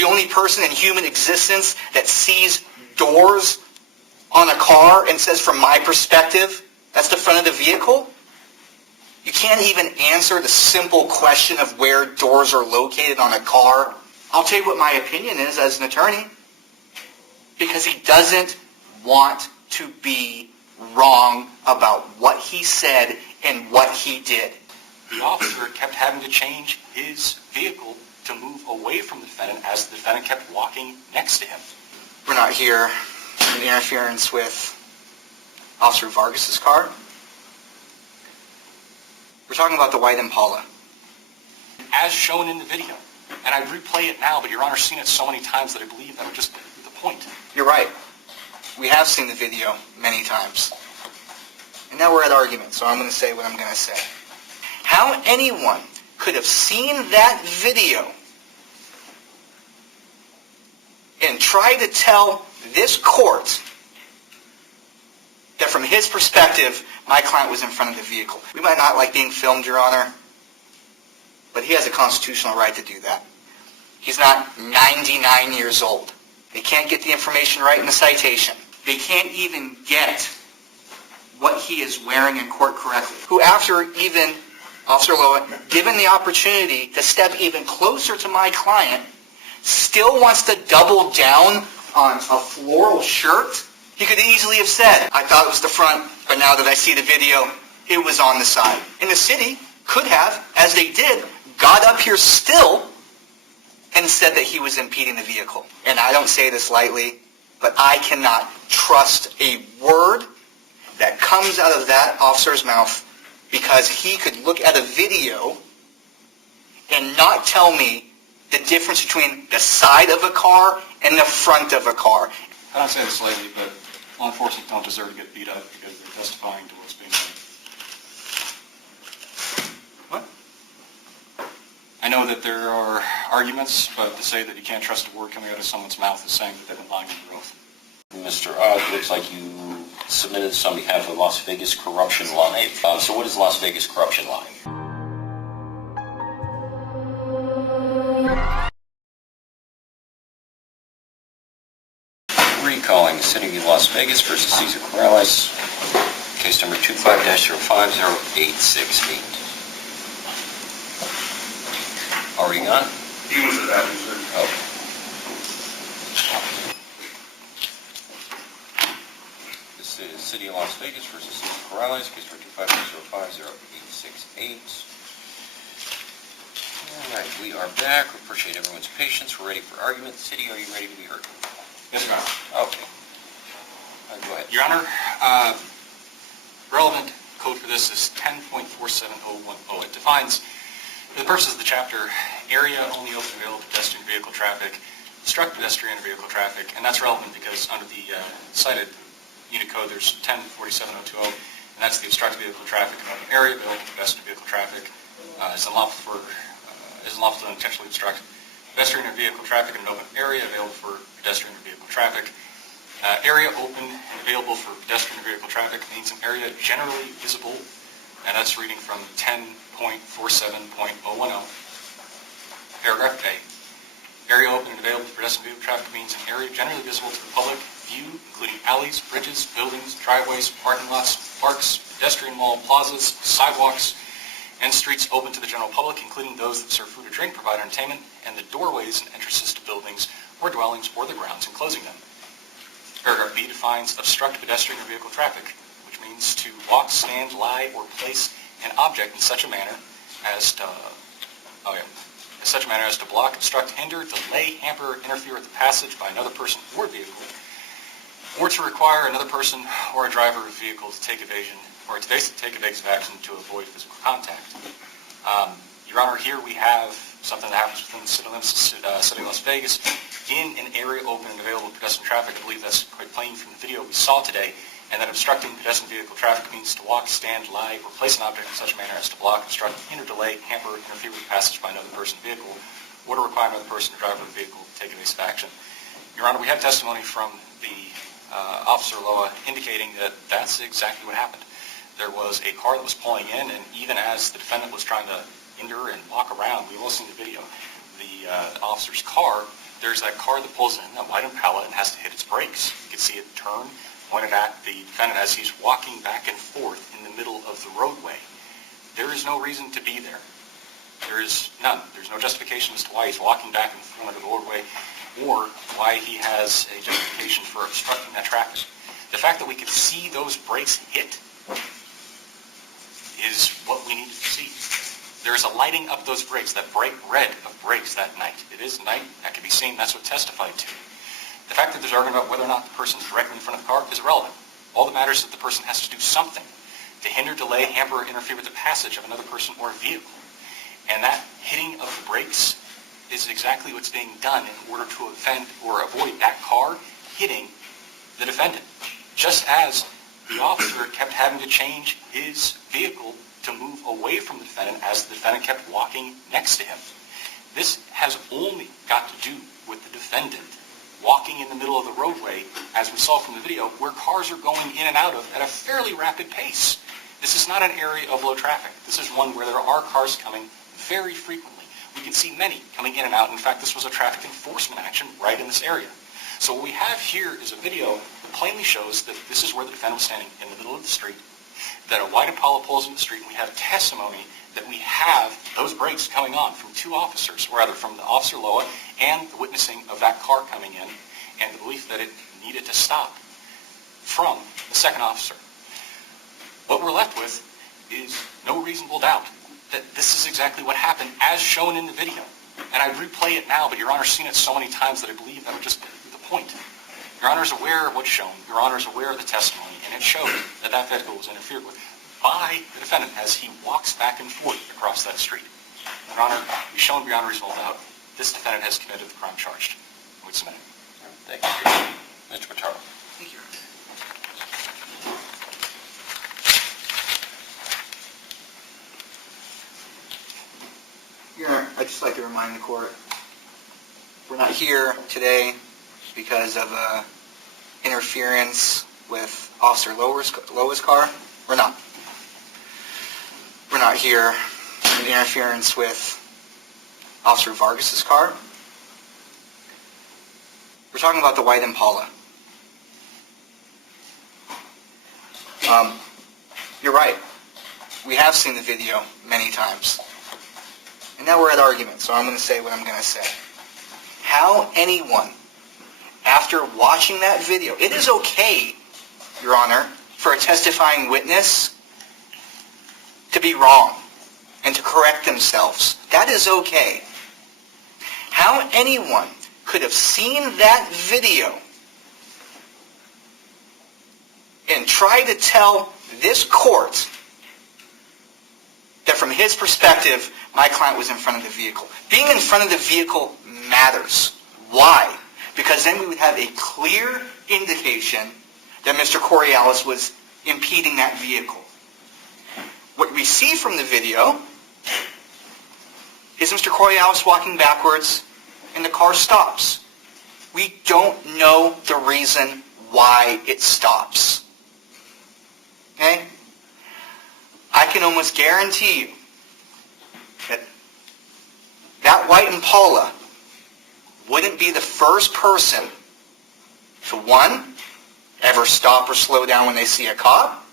The only person in human existence that sees doors on a car and says, from my perspective, that's the front of the vehicle? You can't even answer the simple question of where doors are located on a car. I'll tell you what my opinion is as an attorney. Because he doesn't want to be wrong about what he said and what he did. The officer kept having to change his vehicle to move away from the defendant as the defendant kept walking next to him. We're not here in interference with Officer Vargas's car. We're talking about the white Impala. As shown in the video, and I replay it now, but Your Honor's seen it so many times that I believe that would just be the point. You're right. We have seen the video many times. And now we're at argument, so I'm going to say what I'm going to say. How anyone could have seen that video and try to tell this court that from his perspective, my client was in front of the vehicle. We might not like being filmed, Your Honor, but he has a constitutional right to do that. He's not 99 years old. They can't get the information right in the citation. They can't even get what he is wearing in court correctly. Who, after even Officer Loa, given the opportunity to step even closer to my client, still wants to double down on a floral shirt? He could easily have said, I thought it was the front, but now that I see the video, it was on the side. And the city could have, as they did, got up here still and said that he was impeding the vehicle. And I don't say this lightly, but I cannot trust a word that comes out of that officer's mouth, because he could look at a video and not tell me the difference between the side of a car and the front of a car. I don't say this lightly, but law enforcement don't deserve to get beat up because they're testifying to what's being done. What? I know that there are arguments, but to say that you can't trust a word coming out of someone's mouth is saying that they've been lying under oath. Mr. Odd, looks like you submitted this on behalf of Las Vegas Corruption Live. So what is Las Vegas Corruption Live? Recalling the City of Las Vegas versus Cesar Corrales, case number 25-050868. Already gone? He was at that, sir. Oh. This is City of Las Vegas versus Cesar Corrales, case number 25-050868. All right, we are back. We appreciate everyone's patience. We're ready for argument. City, are you ready to be heard? Yes, Your Honor. Okay. Go ahead. Your Honor, relevant code for this is 10.47010. It defines, for the purposes of the chapter, area only open available to pedestrian vehicle traffic, obstruct pedestrian vehicle traffic, and that's relevant because under the cited unit code there's 10.47020, and that's the obstruct vehicle traffic in open area available to pedestrian vehicle traffic. Is unlawful to intentionally obstruct pedestrian or vehicle traffic in an open area available for pedestrian or vehicle traffic. Area open and available for pedestrian or vehicle traffic means an area generally visible, and that's reading from 10.47.010. Paragraph A. Area open and available for pedestrian vehicle traffic means an area generally visible to the public view, including alleys, bridges, buildings, driveways, parking lots, parks, pedestrian wall, plazas, sidewalks, and streets open to the general public, including those that serve food or drink, provide entertainment, and the doorways and entrances to buildings or dwellings or the grounds enclosing them. Paragraph B defines obstruct pedestrian or vehicle traffic, which means to walk, stand, lie, or place an object in such a manner as to, block, obstruct, hinder, delay, hamper, interfere with the passage by another person or vehicle, or to require another person or a driver of a vehicle to take evasive action to avoid physical contact. Your Honor, here we have something that happens within the City of Las Vegas in an area open and available to pedestrian traffic. I believe that's quite plain from the video we saw today, and that obstructing pedestrian vehicle traffic means to walk, stand, lie, or place an object in such a manner as to block, obstruct, hinder, delay, hamper, interfere with the passage by another person or vehicle, or to require another person or driver of the vehicle to take evasive action. Your Honor, we have testimony from the Officer Loa indicating that that's exactly what happened. There was a car that was pulling in, and even as the defendant was trying to hinder and walk around, we will see in the video, the officer's car there's that car that pulls in, that white Impala, and has to hit its brakes. You can see it turn, pointed at the defendant as he's walking back and forth in the middle of the roadway. There is no reason to be there. There is none. There's no justification as to why he's walking back in front of the roadway or why he has a justification for obstructing that traffic. The fact that we could see those brakes hit is what we needed to see. There's a lighting up those brakes, that bright red of brakes that night. It is night. That can be seen. That's what testified to. The fact that there's argument about whether or not the person's directly in front of the car is irrelevant. All that matters is that the person has to do something to hinder, delay, hamper, or interfere with the passage of another person or vehicle. And that hitting of the brakes is exactly what's being done in order to offend or avoid that car hitting the defendant. Just as the officer kept having to change his vehicle to move away from the defendant as the defendant kept walking next to him. This has only got to do with the defendant walking in the middle of the roadway, as we saw from the video, where cars are going in and out of at a fairly rapid pace. This is not an area of low traffic. This is one where there are cars coming very frequently. We can see many coming in and out. In fact, this was a traffic enforcement action right in this area. So what we have here is a video that plainly shows that this is where the defendant was standing in the middle of the street, that a white Impala pulls in the street, and we have testimony that we have those brakes coming on from two officers, or rather from the Officer Loa and the witnessing of that car coming in, and the belief that it needed to stop from the second officer. What we're left with is no reasonable doubt that this is exactly what happened as shown in the video. And I replay it now, but Your Honor's seen it so many times that I believe that would just be the point. Your Honor's aware of what's shown. Your Honor's aware of the testimony, and it showed that that vehicle was interfered with by the defendant as he walks back and forth across that street. Your Honor, we've shown beyond reasonable doubt this defendant has committed the crime charged. We submit it. Thank you. Mr. Pataro. Thank you. Your Honor, I'd just like to remind the court, we're not here today because of interference with Officer Loa's car. We're not. We're not here for interference with Officer Vargas's car. We're talking about the white Impala. You're right. We have seen the video many times. And now we're at argument, so I'm going to say what I'm going to say. How anyone, after watching that video, it is okay, Your Honor, for a testifying witness to be wrong and to correct themselves. That is okay. How anyone could have seen that video and try to tell this court that from his perspective, my client was in front of the vehicle. Being in front of the vehicle matters. Why? Because then we would have a clear indication that Mr. Coriolis was impeding that vehicle. What we see from the video is Mr. Coriolis walking backwards and the car stops. We don't know the reason why it stops. Okay? I can almost guarantee you that that white Impala wouldn't be the first person to, one, ever stop or slow down when they see a cop,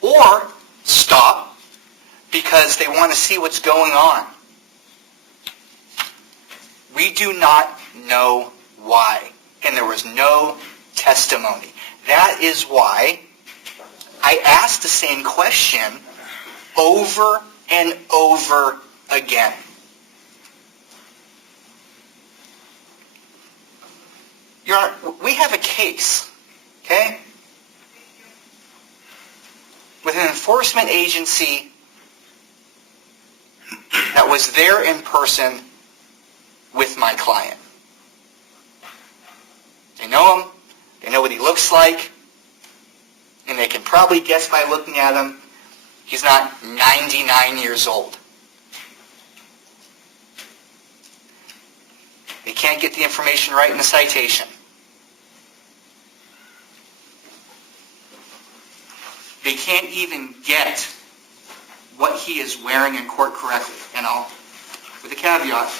or stop because they want to see what's going on. We do not know why, and there was no testimony. That is why I asked the same question over and over again. Your Honor, we have a case, okay, with an enforcement agency that was there in person with my client. They know him, they know what he looks like, and they can probably guess by looking at him, he's not 99 years old. They can't get the information right in the citation. They can't even get what he is wearing in court correctly. And I'll, with a caveat,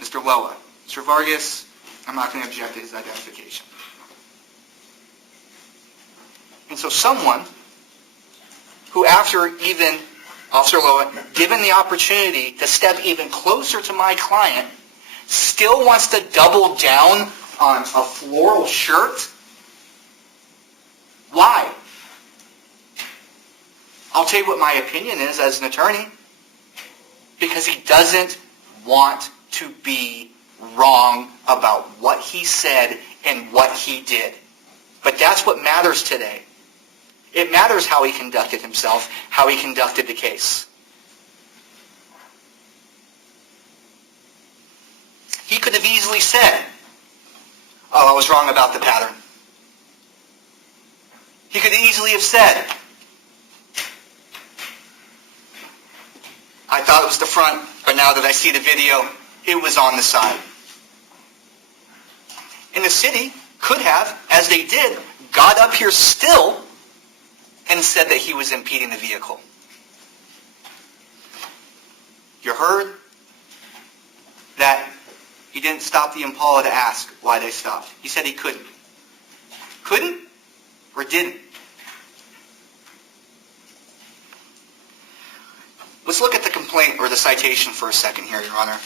Ms. Mr. Loa. Mr. Vargas, I'm not going to object to his identification. And so someone who, after even Officer Loa, given the opportunity to step even closer to my client, still wants to double down on a floral shirt? Why? I'll tell you what my opinion is as an attorney. Because he doesn't want to be wrong about what he said and what he did. But that's what matters today. It matters how he conducted himself, how he conducted the case. He could have easily said, "Oh, I was wrong about the pattern." He could easily have said, "I thought it was the front, but now that I see the video, it was on the side." And the city could have, as they did, got up here still and said that he was impeding the vehicle. You heard that he didn't stop the Impala to ask why they stopped. He said he couldn't. Couldn't or didn't? Let's look at the complaint or the citation for a second here, Your Honor.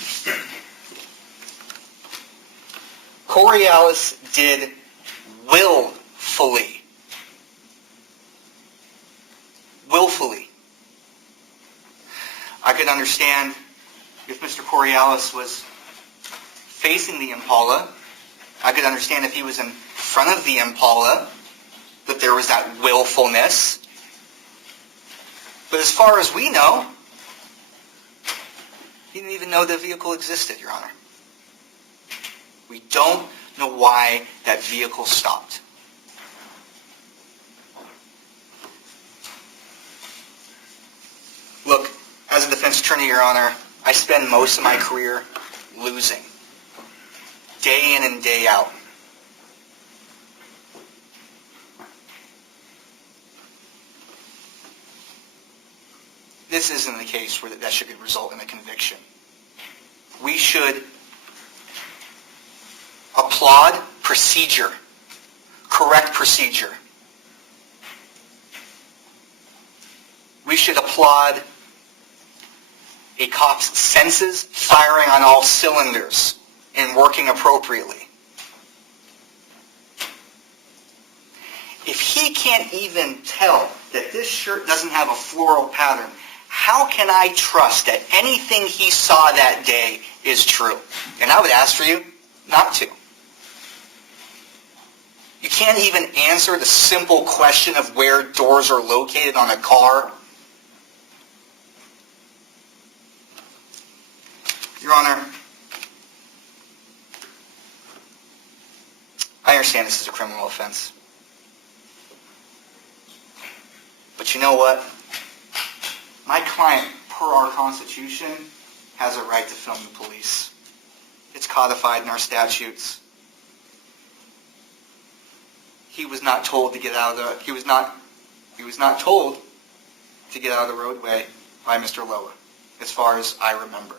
Coriolis did willfully. Willfully. I could understand if Mr. Coriolis was facing the Impala. I could understand if he was in front of the Impala, that there was that willfulness. But as far as we know, he didn't even know the vehicle existed, Your Honor. We don't know why that vehicle stopped. Look, as a defense attorney, Your Honor, I spend most of my career losing. Day in and day out. This isn't the case where that should result in a conviction. We should applaud procedure, correct procedure. We should applaud a cop's senses firing on all cylinders and working appropriately. If he can't even tell that this shirt doesn't have a floral pattern, how can I trust that anything he saw that day is true? And I would ask for you not to. You can't even answer the simple question of where doors are located on a car. Your Honor, I understand this is a criminal offense. But you know what? My client, per our Constitution, has a right to film the police. It's codified in our statutes. He was not told to get out of the he was not told to get out of the roadway by Mr. Loa, as far as I remember.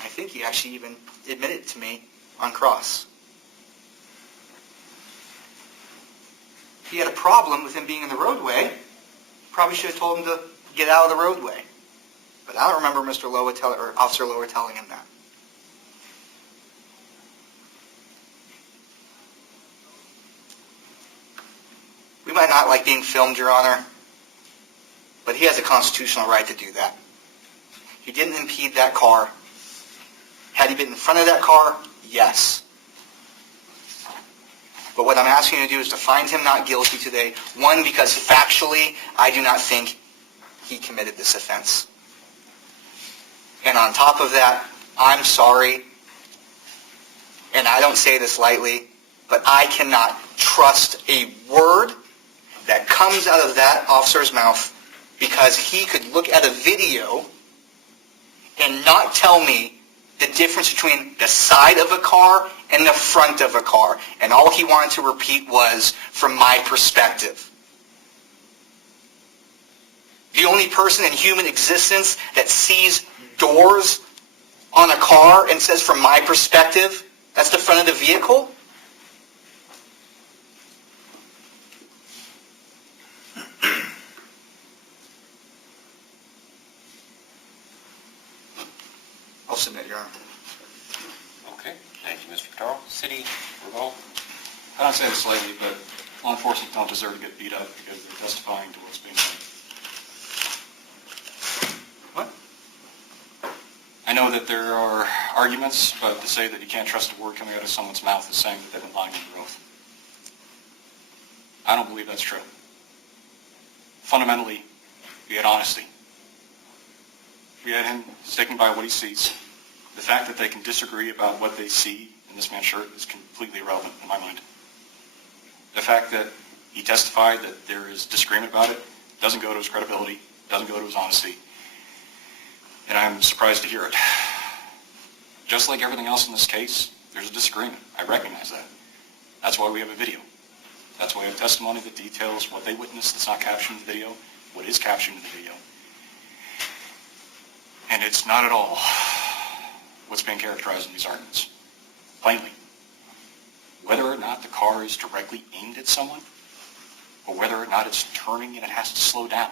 I think he actually even admitted to me on cross. If he had a problem with him being in the roadway, probably should have told him to get out of the roadway. But I don't remember Mr. Loa or Officer Loa telling him that. We might not like being filmed, Your Honor, but he has a constitutional right to do that. He didn't impede that car. Had he been in front of that car? Yes. But what I'm asking you to do is to find him not guilty today. One, because factually, I do not think he committed this offense. And on top of that, I'm sorry, and I don't say this lightly, but I cannot trust a word that comes out of that officer's mouth, because he could look at a video and not tell me the difference between the side of a car and the front of a car. And all he wanted to repeat was, from my perspective. The only person in human existence that sees doors on a car and says, from my perspective, that's the front of the vehicle? I'll submit, Your Honor. Okay, thank you, Mr. Petaro. City, Probable. I don't say this lightly, but law enforcement don't deserve to get beat up because they're testifying to what's being done. What? I know that there are arguments, but to say that you can't trust a word coming out of someone's mouth is saying that they've been lying under oath. I don't believe that's true. Fundamentally, we had honesty. We had him sticking by what he sees. The fact that they can disagree about what they see in this man's shirt is completely irrelevant in my mind. The fact that he testified that there is disagreement about it doesn't go to his credibility, doesn't go to his honesty. And I'm surprised to hear it. Just like everything else in this case, there's a disagreement. I recognize that. That's why we have a video. That's why we have testimony that details what they witnessed that's not captioned in the video, what is captioned in the video. And it's not at all what's being characterized in these arguments. Plainly. Whether or not the car is directly aimed at someone, or whether or not it's turning and it has to slow down.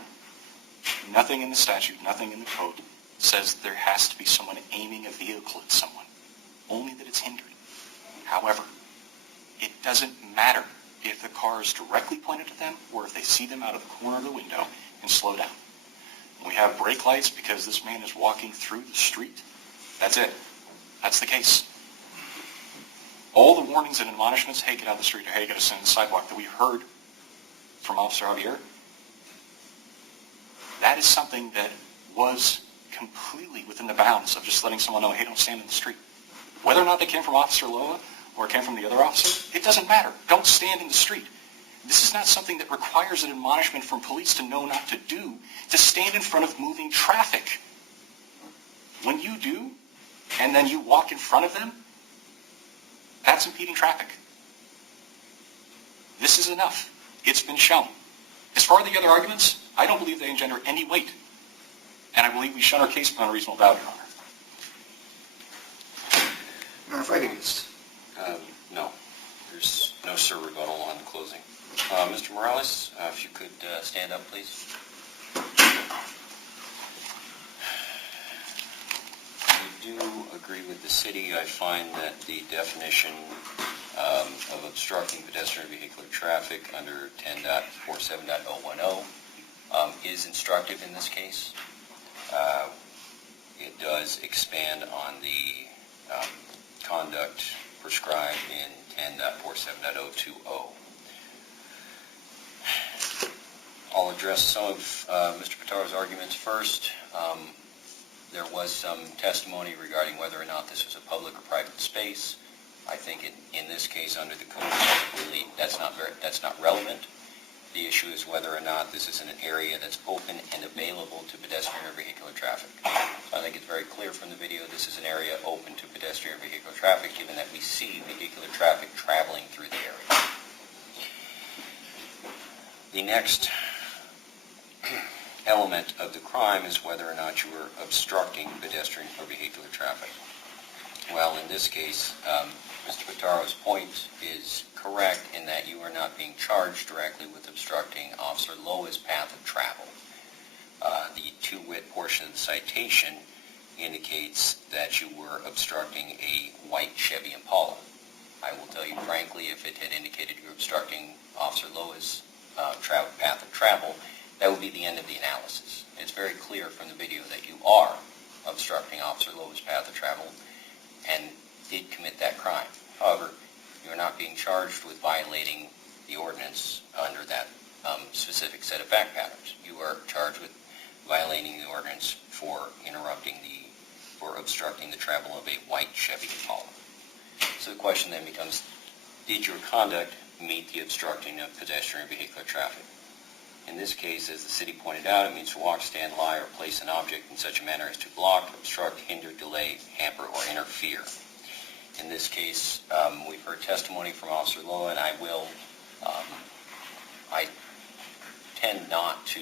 Nothing in the statute, nothing in the code says there has to be someone aiming a vehicle at someone. Only that it's hindered. However, it doesn't matter if the car is directly pointed at them or if they see them out of the corner of the window and slow down. We have brake lights because this man is walking through the street. That's it. That's the case. All the warnings and admonishments, hey, get out of the street, or hey, you got to sit on the sidewalk, that we heard from Officer Javier, that is something that was completely within the bounds of just letting someone know, hey, don't stand in the street. Whether or not they came from Officer Loa or came from the other officer, it doesn't matter. Don't stand in the street. This is not something that requires an admonishment from police to know not to do, to stand in front of moving traffic. When you do, and then you walk in front of them, that's impeding traffic. This is enough. It's been shown. As far as the other arguments, I don't believe they engender any weight. And I believe we shun our case beyond reasonable doubt, Your Honor. Your Honor, if I could just... No. There's no sir rebuttal on closing. Mr. Morales, if you could stand up, please. I do agree with the city. I find that the definition of obstructing pedestrian vehicular traffic under 10.47.010 is instructive in this case. It does expand on the conduct prescribed in 10.47.020. I'll address some of Mr. Pataro's arguments first. There was some testimony regarding whether or not this was a public or private space. I think in this case, under the code, that's not relevant. The issue is whether or not this is an area that's open and available to pedestrian or vehicular traffic. So I think it's very clear from the video this is an area open to pedestrian or vehicular traffic, given that we see vehicular traffic traveling through the area. The next element of the crime is whether or not you are obstructing pedestrian or vehicular traffic. Well, in this case, Mr. Pataro's point is correct in that you are not being charged directly with obstructing Officer Loa's path of travel. The two-wit portion of the citation indicates that you were obstructing a white Chevy Impala. I will tell you frankly, if it had indicated you were obstructing Officer Loa's path of travel, that would be the end of the analysis. It's very clear from the video that you are obstructing Officer Loa's path of travel and did commit that crime. However, you are not being charged with violating the ordinance under that specific set of fact patterns. You are charged with violating the ordinance for obstructing the travel of a white Chevy Impala. So the question then becomes, did your conduct meet the obstructing of pedestrian or vehicular traffic? In this case, as the city pointed out, it means to walk, stand, lie, or place an object in such a manner as to block, obstruct, hinder, delay, hamper, or interfere. In this case, we've heard testimony from Officer Loa, and I tend not to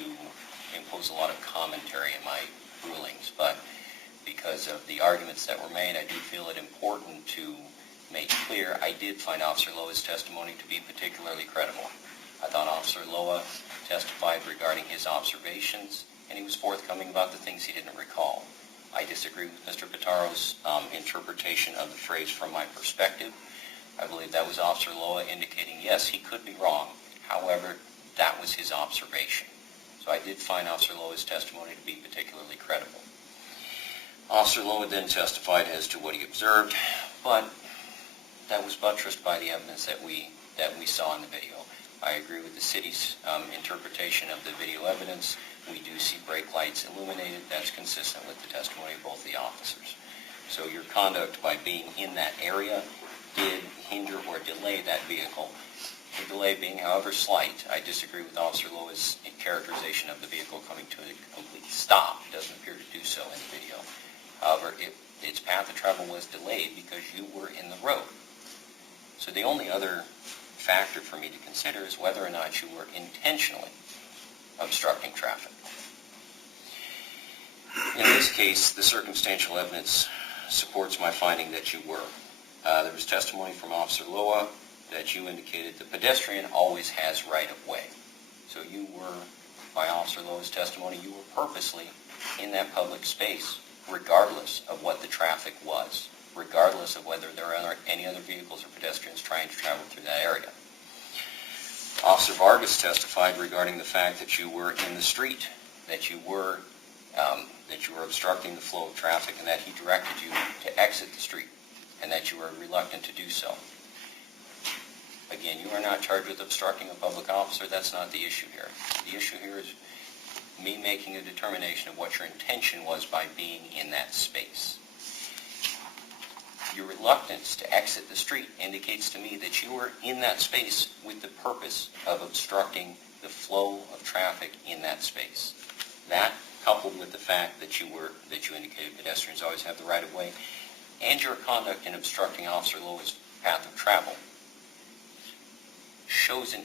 impose a lot of commentary in my rulings, but because of the arguments that were made, I do feel it important to make clear I did find Officer Loa's testimony to be particularly credible. I thought Officer Loa testified regarding his observations, and he was forthcoming about the things he didn't recall. I disagree with Mr. Pitaro's interpretation of the phrase "from my perspective." I believe that was Officer Loa indicating, yes, he could be wrong. However, that was his observation. So I did find Officer Loa's testimony to be particularly credible. Officer Loa then testified as to what he observed, but that was buttressed by the evidence that we saw in the video. I agree with the city's interpretation of the video evidence. We do see brake lights illuminated. That's consistent with the testimony of both the officers. So your conduct by being in that area did hinder or delay that vehicle. The delay being, however, slight. I disagree with Officer Loa's characterization of the vehicle coming to a complete stop. It doesn't appear to do so in the video. However, its path of travel was delayed because you were in the road. So the only other factor for me to consider is whether or not you were intentionally obstructing traffic. In this case, the circumstantial evidence supports my finding that you were. There was testimony from Officer Loa that you indicated the pedestrian always has right of way. So you were, by Officer Loa's testimony, you were purposely in that public space, regardless of what the traffic was, regardless of whether there are any other vehicles or pedestrians trying to travel through that area. Officer Vargas testified regarding the fact that you were in the street, that you were obstructing the flow of traffic, and that he directed you to exit the street, and that you were reluctant to do so. Again, you are not charged with obstructing a public officer. That's not the issue here. The issue here is me making a determination of what your intention was by being in that space. Your reluctance to exit the street indicates to me that you were in that space with the purpose of obstructing the flow of traffic in that space. That, coupled with the fact that you indicated pedestrians always have the right of way, and your conduct in obstructing Officer Loa's path of travel, shows an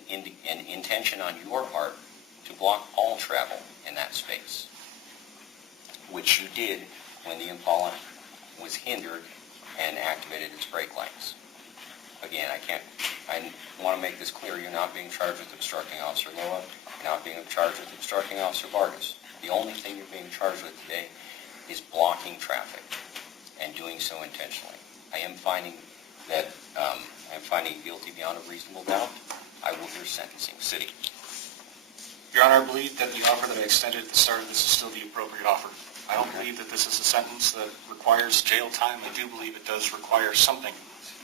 intention on your part to block all travel in that space, which you did when the Impala was hindered and activated its brake lights. Again, I want to make this clear. You're not being charged with obstructing Officer Loa. You're not being charged with obstructing Officer Vargas. The only thing you're being charged with today is blocking traffic, and doing so intentionally. I am finding guilty beyond a reasonable doubt. I will hear sentencing. City. Your Honor, I believe that the offer that I extended at the start of this is still the appropriate offer. I don't believe that this is a sentence that requires jail time. I do believe it does require something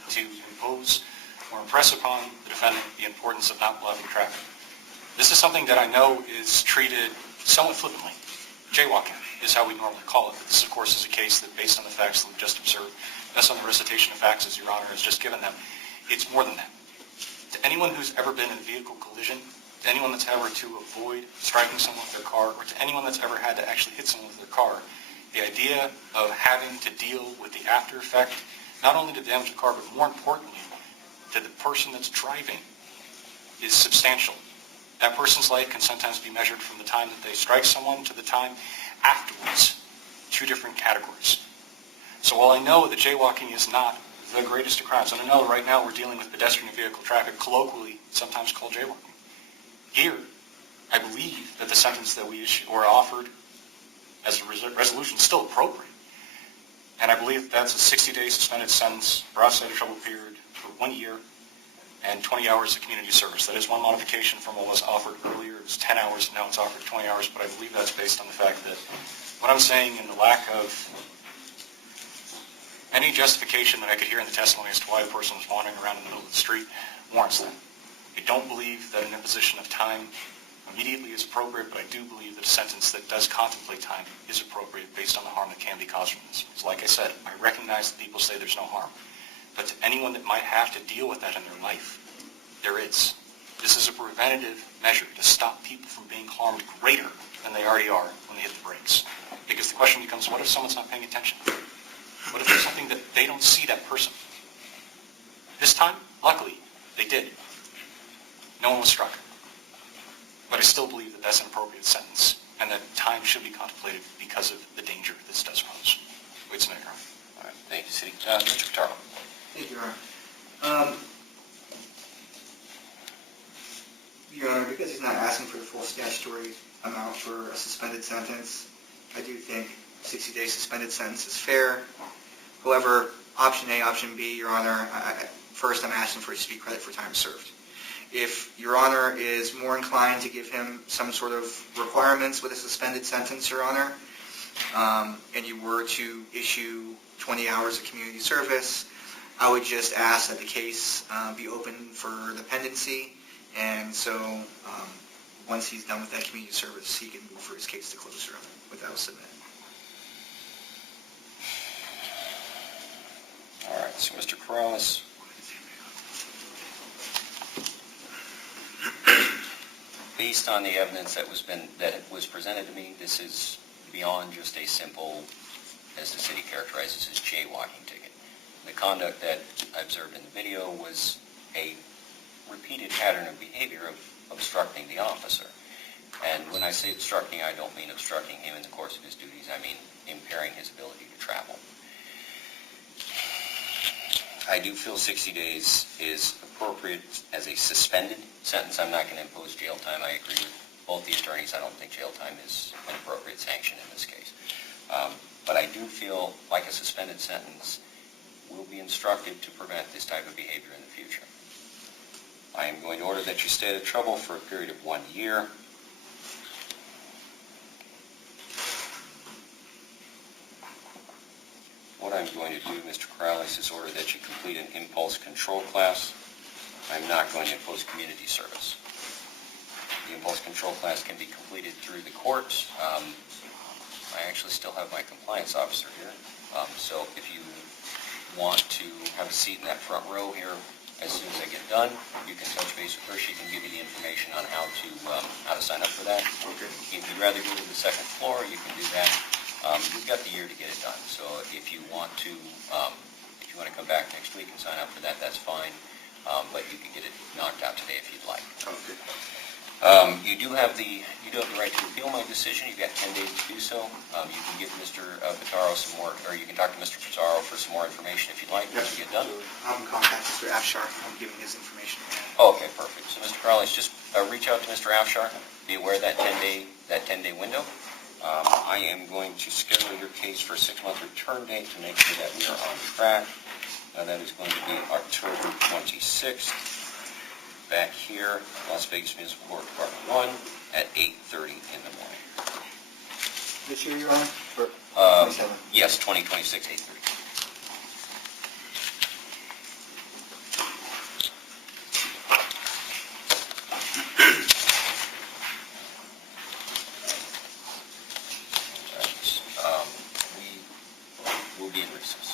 to impose or impress upon the defendant the importance of not blocking traffic. This is something that I know is treated somewhat flippantly. Jaywalking is how we normally call it. This, of course, is a case that, based on the facts that we've just observed, based on the recitation of facts as Your Honor has just given them, it's more than that. To anyone who's ever been in a vehicle collision, to anyone that's ever to avoid striking someone with their car, or to anyone that's ever had to actually hit someone with their car, the idea of having to deal with the after effect, not only to damage the car, but more importantly, to the person that's driving, is substantial. That person's life can sometimes be measured from the time that they strike someone to the time afterwards. Two different categories. So while I know that jaywalking is not the greatest of crimes, and I know right now we're dealing with pedestrian and vehicle traffic, colloquially sometimes called jaywalking. Here, I believe that the sentence that we issued or offered as a resolution is still appropriate. And I believe that's a 60-day suspended sentence for outside of trouble period for 1 year and 20 hours of community service. That is one modification from what was offered earlier. It was 10 hours, now it's offered 20 hours, but I believe that's based on the fact that what I'm saying in the lack of any justification that I could hear in the testimony as to why a person was wandering around in the middle of the street warrants that. I don't believe that an imposition of time immediately is appropriate, but I do believe that a sentence that does contemplate time is appropriate based on the harm that can be caused from this. So like I said, I recognize that people say there's no harm. But to anyone that might have to deal with that in their life, there is. This is a preventative measure to stop people from being harmed greater than they already are when they hit the brakes. Because the question becomes, what if someone's not paying attention? What if there's something that they don't see that person? This time, luckily, they did. No one was struck. But I still believe that that's an appropriate sentence, and that time should be contemplated because of the danger this does pose. Wait a minute, Your Honor. All right, thank you, City. Mr. Pitaro. Thank you, Your Honor. Your Honor, because he's not asking for the full statutory amount for a suspended sentence, I do think 60-day suspended sentence is fair. However, option A, option B, Your Honor, first I'm asking for a speed credit for time served. If Your Honor is more inclined to give him some sort of requirements with a suspended sentence, Your Honor, and you were to issue 20 hours of community service, I would just ask that the case be open for the pendency, and so once he's done with that community service, he can move for his case to close, Your Honor, without submitting. All right, so Mr. Corrales. Based on the evidence that was presented to me, this is beyond just a simple, as the city characterizes, as jaywalking ticket. The conduct that I observed in the video was a repeated pattern of behavior of obstructing the officer. And when I say obstructing, I don't mean obstructing him in the course of his duties. I mean impairing his ability to travel. I do feel 60 days is appropriate as a suspended sentence. I'm not going to impose jail time. I agree with both the attorneys. I don't think jail time is an appropriate sanction in this case. But I do feel like a suspended sentence will be instructive to prevent this type of behavior in the future. I am going to order that you stay out of trouble for a period of 1 year. What I'm going to do, Mr. Corrales, is order that you complete an impulse control class. I'm not going to impose community service. The impulse control class can be completed through the courts. I actually still have my compliance officer here. So if you want to have a seat in that front row here, as soon as I get done, you can touch base with her. She can give you the information on how to sign up for that. Okay. If you'd rather go to the second floor, you can do that. You've got the year to get it done. So if you want to come back next week and sign up for that, that's fine. But you can get it knocked out today if you'd like. Okay. You do have the right to appeal my decision. You've got 10 days to do so. You can give Mr. Pitaro some more, or you can talk to Mr. Pitaro for some more information if you'd like once you get done. I'll contact Mr. Afshar. I'm giving his information. Oh, okay, perfect. So Mr. Corrales, just reach out to Mr. Afshar. Be aware of that 10-day window. I am going to schedule your case for a 6-month return date to make sure that we are on track. That is going to be October 26th, back here, Las Vegas Municipal Court, Department 1, at 8:30 in the morning. This year, Your Honor? Or 27? Yes, 2026, 8:30. We will be in recess.